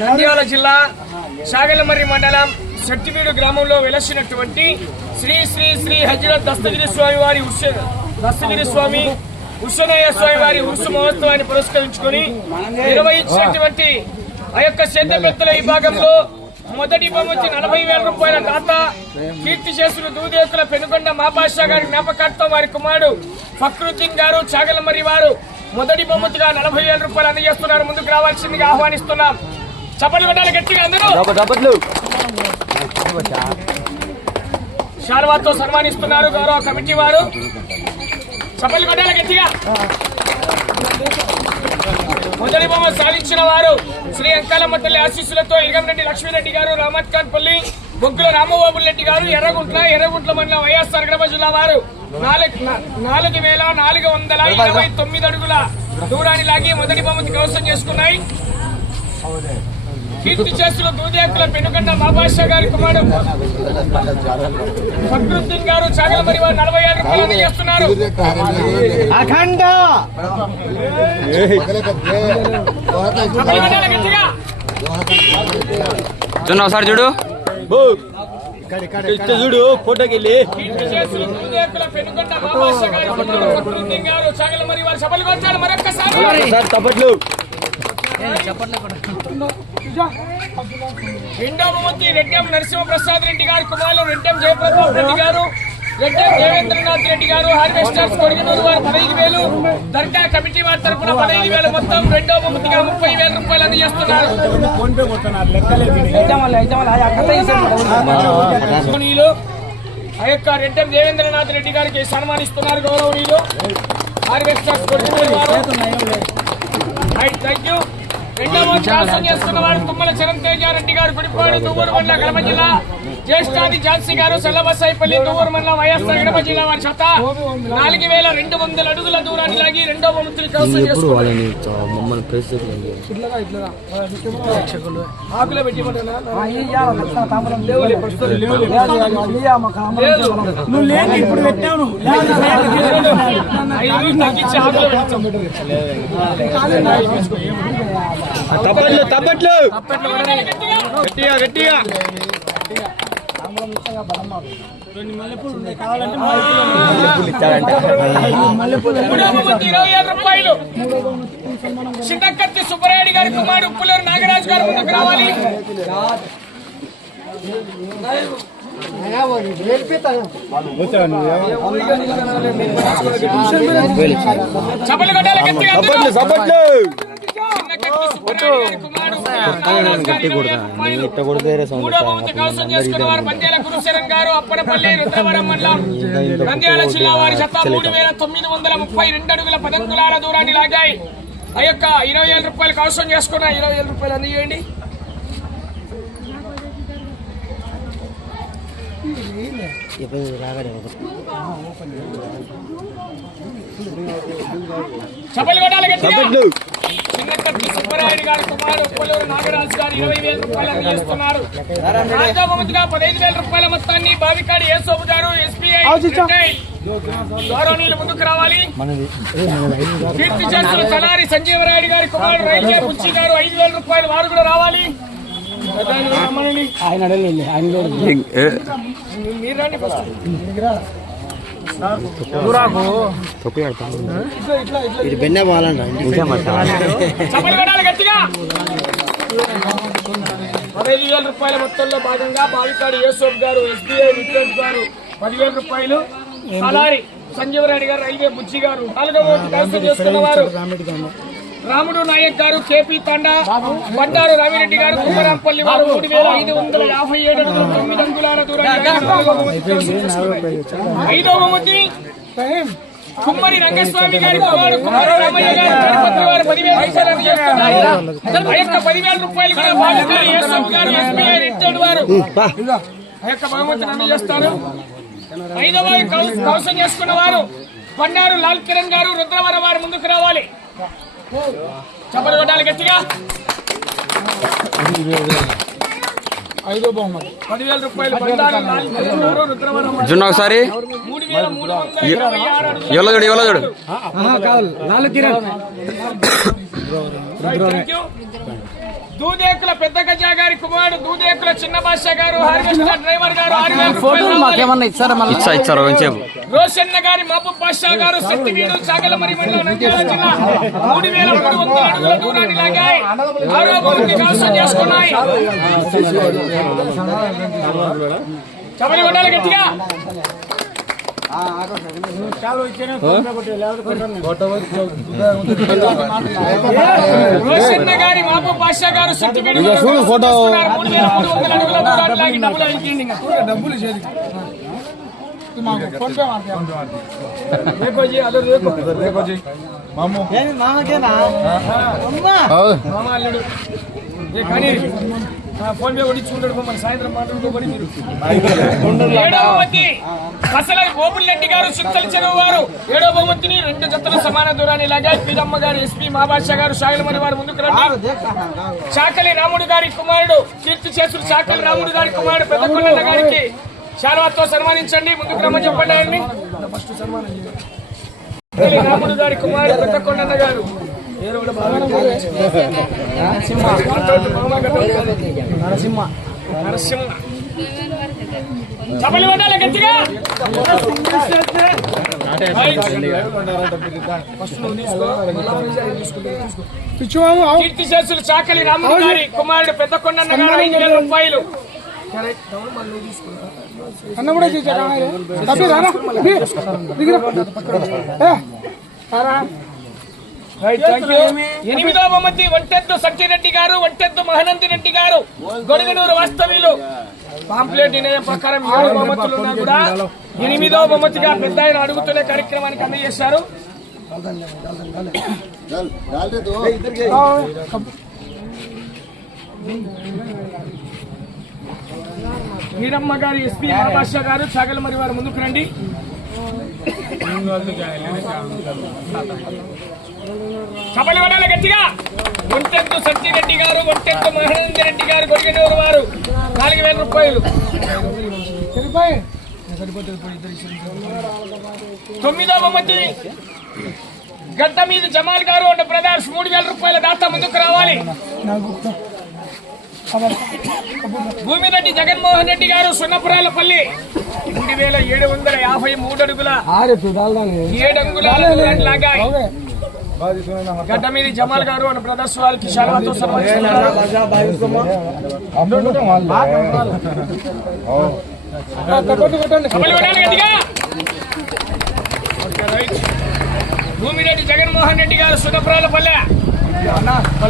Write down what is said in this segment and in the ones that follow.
నంద్యాల జిల్లా చాగలమర్రి మండలం శెట్టివీడు గ్రామంలో వెలసినటువంటి శ్రీ శ్రీ శ్రీ హజరత్ దస్తగిరి స్వామి వారి దస్తగిరి స్వామి ఉషనయ్య స్వామి వారి ఉరుసు మహోత్సవాన్ని పురస్కరించుకొని నిర్వహించినటువంటి ఆ యొక్క సేద్యపెత్తల విభాగంలో మొదటి బహుమతి 40,000 రూపాయల దాత కీర్తి చేసులు దూదేకుల పెనుకొండ మాపాషా గారి జ్ఞాపకార్థం వారి కుమారుడు ఫక్రుద్దీన్ గారు చాగలమర్రి వారు మొదటి బహుమతిగా 40,000 రూపాయలు అందజేస్తున్నారు. ముందుకు రావాల్సిందిగా ఆహ్వానిస్తున్నాం. చప్పట్లు కొట్టాలి గట్టిగా అందరూ. శాల్వాతో సన్మానిస్తున్నారు గౌరవ కమిటీ వారు. చప్పట్లు కొట్టాలి గట్టిగా. మొదటి బహుమతి సాధించిన వారు శ్రీ అంకాలమ్మ తల్లి ఆశీస్సులతో ఇగంరెడ్డి లక్ష్మీరెడ్డి గారు, రామత్ ఖాన్ పల్లి, బొగ్గుల రామబాబు రెడ్డి గారు, ఎర్రగుంట్ల మండలం వైఎస్ఆర్ కడప జిల్లా వారు 4,429 అడుగుల దూరాన్ని లాగి మొదటి బహుమతి కైవసం చేసుకున్నాయి. కీర్తి చేసులు దూదేకుల పెనుగండ మాబాషా గారి కుమారుడు ఫక్రుద్దీన్ గారు చాగలమర్రి వారు 40,000 రూపాయలు అందజేస్తున్నారు. ఒకసారి చూడు చూడు ఫోటోకి వెళ్ళి కీర్తి చేసులు దూదేకుల పెనుగండ మాబాషా గారి కుమారుడు ఫక్రుద్దీన్ గారు చాగలమర్రి వారు సభలు కొట్టాలి మరొక్కసారి. తప్పట్లు రెండవ బహుమతి రెడ్డెం నరసింహప్రసాద్ రెడ్డి గారు కుమారులు రెడ్డెం జయప్రతాప్ రెడ్డి గారు, రెడ్డెం దేవేంద్రనాథ్ రెడ్డి గారు, హార్వెస్టర్స్ కొడిగనూరు వారు 15,000, దర్గా కమిటీ వారి తరఫున 15,000, మొత్తం రెండవ బహుమతిగా 30,000 రూపాయలు అందజేస్తున్నారు. ఆ యొక్క రెడ్డెం దేవేంద్రనాథ్ రెడ్డి గారికి సన్మానిస్తున్నారు గౌరవనీయులు హార్వెస్టర్స్ కొడిగనూరు వారు. Thank you. రెండవ ఛాన్సం చేస్తున్న వారు తుమ్మల చరణ్ తేజారెడ్డి గారు, గుడిపాడు, దువ్వూరు మండలం కడప జిల్లా, జ్యేష్ఠాది ఝాన్సీ గారు, సల్లబసాయిపల్లి, దువ్వూరు మండలం వైఎస్ఆర్ కడప జిల్లా వారి చేత 4,200 అడుగుల దూరాన్ని లాగి రెండవ బహుమతిని కైవసం చేసుకున్నారు. తప్పట్లు గట్టిగా గట్టిగా. చిన్నకత్తి సుబ్బరాయుడు గారి కుమారుడు ఉప్పులూరు నాగరాజు గారు ముందుకు రావాలి. చప్పట్లు కొట్టాలి గట్టిగా. మూడో బహుమతి కైవసం చేసుకున్న వారు బందేల గురుశరణ్ గారు, అప్పనపల్లి, రుద్రవరం మండలం, నంద్యాల జిల్లా వారి చేత 3,932 అడుగుల 10 అంగుళాల దూరాన్ని లాగాయి. ఆ యొక్క 20,000 రూపాయలు కైవసం చేసుకున్న 20,000 రూపాయలు అందజేయండి. చప్పట్లు కొట్టాలి గట్టిగా. చిన్నకత్తి సుబ్బరాయుడు గారి కుమారుడు ఉప్పలూరు నాగరాజు గారు 20,000 రూపాయలు అందజేస్తున్నారు. రాజా బహుమతిగా 15,000 రూపాయల మొత్తాన్ని బావికాడి యేసోబు గారు, ఎస్బీఐ గౌరవనీయులు ముందుకు రావాలి. కీర్తి చేస్తున్న తలారి సంజీవరాయుడు గారి కుమారుడు రైల్వే బుచ్చి గారు 5,000 రూపాయలు వారు కూడా రావాలి. ఇది బెన్న పోవాలంట. 15,000 రూపాయల మొత్తంలో భాగంగా బావికాడి యేసోబ్ గారు, ఎస్బీఐ విక్రమ్ గారు 10,000 రూపాయలు, తలారి సంజీవరాయుడు గారు, రైల్వే బుచ్చి గారు. 4వ కైవసం చేసుకున్న వారు రాముడు నాయక్ గారు, కేపీ తండా, బండారు రామిరెడ్డి గారు, కుమరాంపల్లి వారు 3,557 అడుగుల 9 అంగుళాల దూరాన్ని. 5వ బహుమతి కుమ్మరి రంగస్వామి గారి కుమారుడు కుమార రామయ్య గారు, తిరుపతి వారు 10,000 రూపాయలు అందజేస్తున్నారు. ఆ యొక్క 10,000 రూపాయలు కూడా బాలికారి యేసోబు గారు, ఎస్బీఐ రిటైర్డ్ వారు ఆ యొక్క బహుమతిని అందజేస్తారు. 5వ కైవసం చేసుకున్న వారు బండారు లాల్ కిరణ్ గారు, రుద్రవరం వారు ముందుకు రావాలి. చప్పట్లు కొట్టాలి గట్టిగా. ఐదో బహుమతి 10,000 రూపాయలు బండారు లాల్ గారు రుద్రవరం జున్న ఒకసారి 3,326 అడుగుల ఎవరో చూడు ఎవరో చూడు కాదు లాల్ కిరణ్ Thank you. దూదేకుల పెద్ద గజా గారి కుమారుడు దూదేకుల చిన్న భాష గారు హార్వెస్టర్ డ్రైవర్ గారు 6,000 రూపాయలు మాకేమన్నా ఇచ్చారా మళ్ళీ ఇచ్చారు కొంచెం రోషన్న గారి మహబూబ్ బాషా గారు శక్తివీడు చాగలమరి మండలం నంద్యాల జిల్లా 3,300 అడుగుల దూరాన్ని లాగాయి. ఆరో బహుమతి కైవసం చేసుకున్నాయి. చమలి కొట్టాలి గట్టిగా. రోషన్న గారి మహబూబ్ బాషా గారు శక్తివీడు 3,300 అడుగుల దూరాన్ని లాగి డబ్బులు అడిగింది. ఇంకా డబ్బులు చేది ఫోన్ పే కొట్టి చూడడు మన సాయంత్రం మాట్లాడుకోబడి మీరు. 7వ బహుమతి అసలు గోపుల్ రెడ్డి గారు చిత్తల చెరువు వారు 7వ బహుమతిని 2 జతల సమాన దూరాన్ని లాగా పీరమ్మ గారు ఎస్పీ మహాబాషా గారు సాగలమరి వారు ముందుకు రండి. చాకలి రాముడు గారి కుమారుడు కీర్తి చేసుడు చాకలి రాముడు గారి కుమారుడు పెద్దకొండ గారికి శాల్వాతో సన్మానించండి. ముందుకు రమ్మని చెప్పండి. ఆయన్ని ఫస్ట్ సన్మానం చేయండి. రాముడు గారి కుమారుడు పెద్దకొండ గారు నరసింహ చపలి పడాలి గట్టిగా. కీర్తి చేసులు చాకలి రాముడు గారి కుమారుడు పెద్దకొండ గారు 5,000 రూపాయలు. అన్న కూడా చూసారా 8వ బహుమతి ఒంటెద్దు సత్యరెడ్డి గారు ఒంటెద్దు మహానంది రెడ్డి గారు గొడుగనూరు వాస్తవ్యులు. పాంప్లెట్ నిర్ణయం ప్రకారం 7 బహుమతులు ఉన్నా కూడా 8వ బహుమతిగా పెద్ద ఆయన అడుగుతున్న కార్యక్రమానికి అందజేశారు. వీరమ్మ గారు ఎస్పీ మహాబాషా గారు చాగలమరి వారు ముందుకు రండి. చపలి పడాలి గట్టిగా. ఒంటెద్దు సత్యరెడ్డి గారు ఒంటెద్దు మహానంద రెడ్డి గారు గొడిగనూరు వారు 4,000 రూపాయలు. 9వ బహుమతి గడ్డ మీద జమాల్ గారు అండ్ బ్రదర్స్ 3,000 రూపాయల దాత ముందుకు రావాలి. భూమిరెడ్డి జగన్మోహన్ రెడ్డి గారు సున్నపురాలపల్లి 2,753 అడుగుల 7 అంగుళాల లాగాయి. గడ్డ మీద జమాల్ గారు అండ్ బ్రదర్స్ వారికి శాల్వాతో సన్మానిస్తున్నారు. భూమిరెడ్డి జగన్మోహన్ రెడ్డి గారు సున్నపురాలపల్లె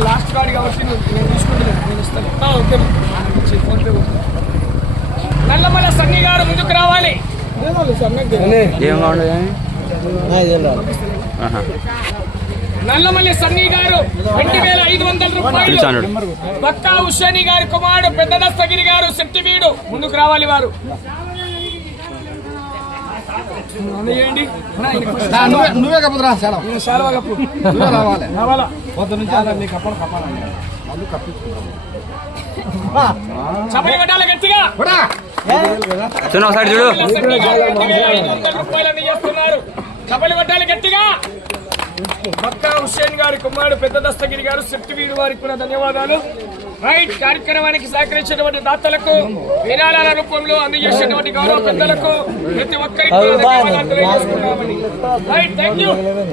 లాస్ట్ కార్డు కాబట్టి నేను తీసుకుంటాను, నేను ఇస్తాను. Okay PhonePe. Nallamalla Sunny garu ముందుకు రావాలి. నల్లమల్లి సన్నీ గారు 2,500 రూపాయలు. బక్కా హుస్సేని గారి కుమారుడు పెద్ద దస్తగిరి గారు శక్తివీడు ముందుకు రావాలి. వారు నువ్వే కప్పురా చపలి పట్టాలి గట్టిగా. ఒకసారి చూడు 2,500 రూపాయలు అందజేస్తున్నారు. చపలి పట్టాలి గట్టిగా. బక్కా హుస్సేన్ గారి కుమారుడు పెద్ద దస్తగిరి గారు శక్తివీడు వారికి కూడా ధన్యవాదాలు. రైట్ కార్యక్రమానికి సహకరించినటువంటి దాతలకు విరాళాల రూపంలో అందజేసినటువంటి గౌరవ పెద్దలకు ప్రతి ఒక్కరికి ధన్యవాదాలు తెలియజేసుకున్నామని. Right thank you.